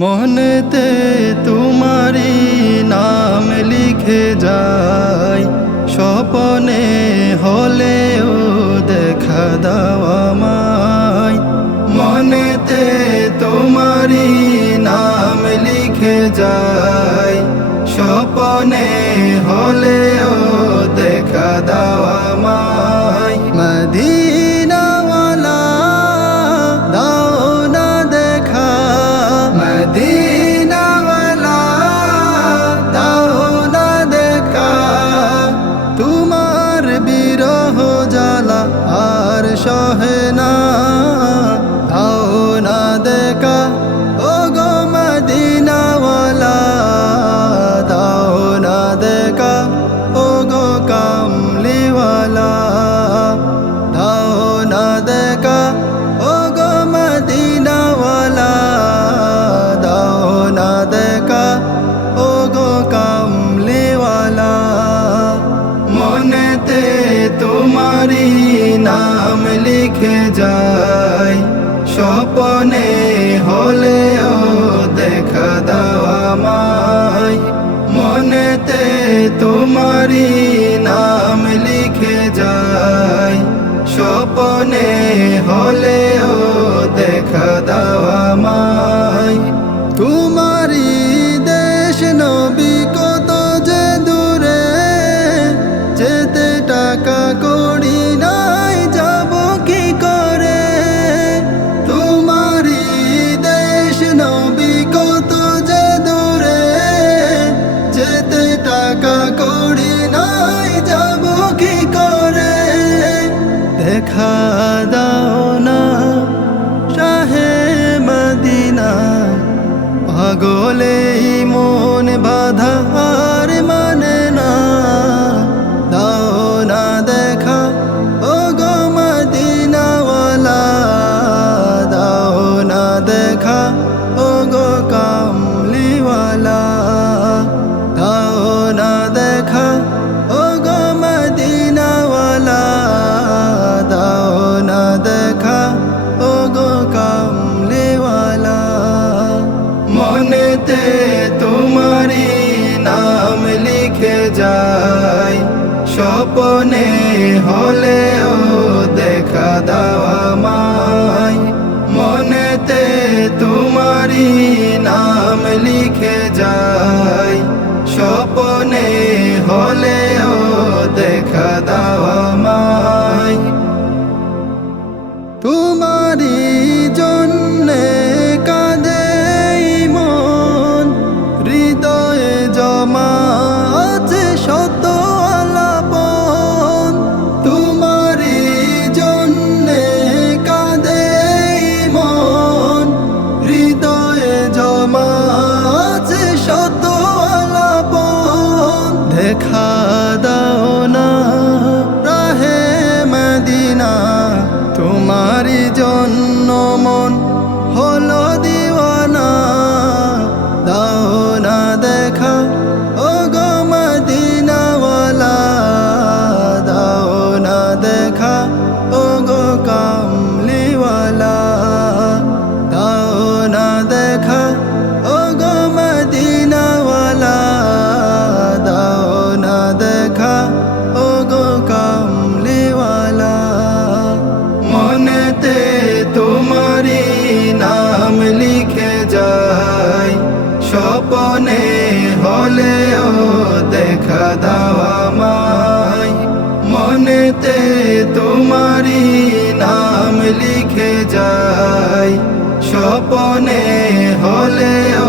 মনেতে তোমারি নাম লিখে যায়, স্বপনে হলেও দেখা দাও আমায়। মনেতে তোমারি নাম লিখে যায়, স্বপনে হলেও দেখা দাও আমায়। মদিনাওয়ালা দাও না দেখা, মদিনাওয়ালা দাও না দেখা, তোমার বিরহ জ্বালা আর সহে না, দাও না দেখা ও গো মদিনাওয়ালা, দাও না দেখা ও গো কামলিওয়ালা, দাও না দেখা ও গো মদিনাওয়ালা, দাও না দেখা ও গো কামলিওয়ালা। মনেতে তোমারি নাম লিখে যায়, স্বপনে হলেও দেখা দাও আমায়। মনেতে তোমারি নাম লিখে যায়, স্বপনে হলেও দেখা দাও আমায়। তোমারি দেশ নবী কত যে দূরে, যেতে টাকা কড়ি নাই যাব কি করে। তোমারি দেশ নবী কত যে দূরে, যেতে টাকা কড়ি নাই যাব কি করে। দেখা দাও না শাহে মদিনা, পাগলেই মন বাঁধা আর মানে না, দাও না দেখা ও গো মদিনাওয়ালা, দাও না দেখা ও গো কামলিওয়ালা, দাও না দেখা ও গো মদিনাওয়ালা, দাও না দেখা ও গো কামলিওয়ালা। মনেতে তোমারি নাম লিখে যায়, স্বপনে হলেও দেখা দাও আমায়। মনেতে তোমারি নাম লিখে যায়, স্বপনে হলেও দেখা দাও আমায়। তোমারি জন্যে কাঁদে মন, হৃদয়ে জমা আছে শত আলাপন। তোমারি জন্যে কাঁদে মন, হৃদয়ে জমা আছে শত আলাপন। দেখা দাও না রাহে মদিনা, তোমারি জন্য মন হলো দিওয়ানা, দাও না দেখা ও গো মদিনাওয়ালা, দাও না দেখা ও গো কামলিওয়ালা, দাও না দেখা ও গো মদিনাওয়ালা, দাও না দেখা ও গো কামলিওয়ালা। মনেতে তোমারি নাম লিখে যায়, স্বপনে হলেও দেখা দাও আমায়। মনেতে তোমারি নাম লিখে যায়, স্বপনে হলেও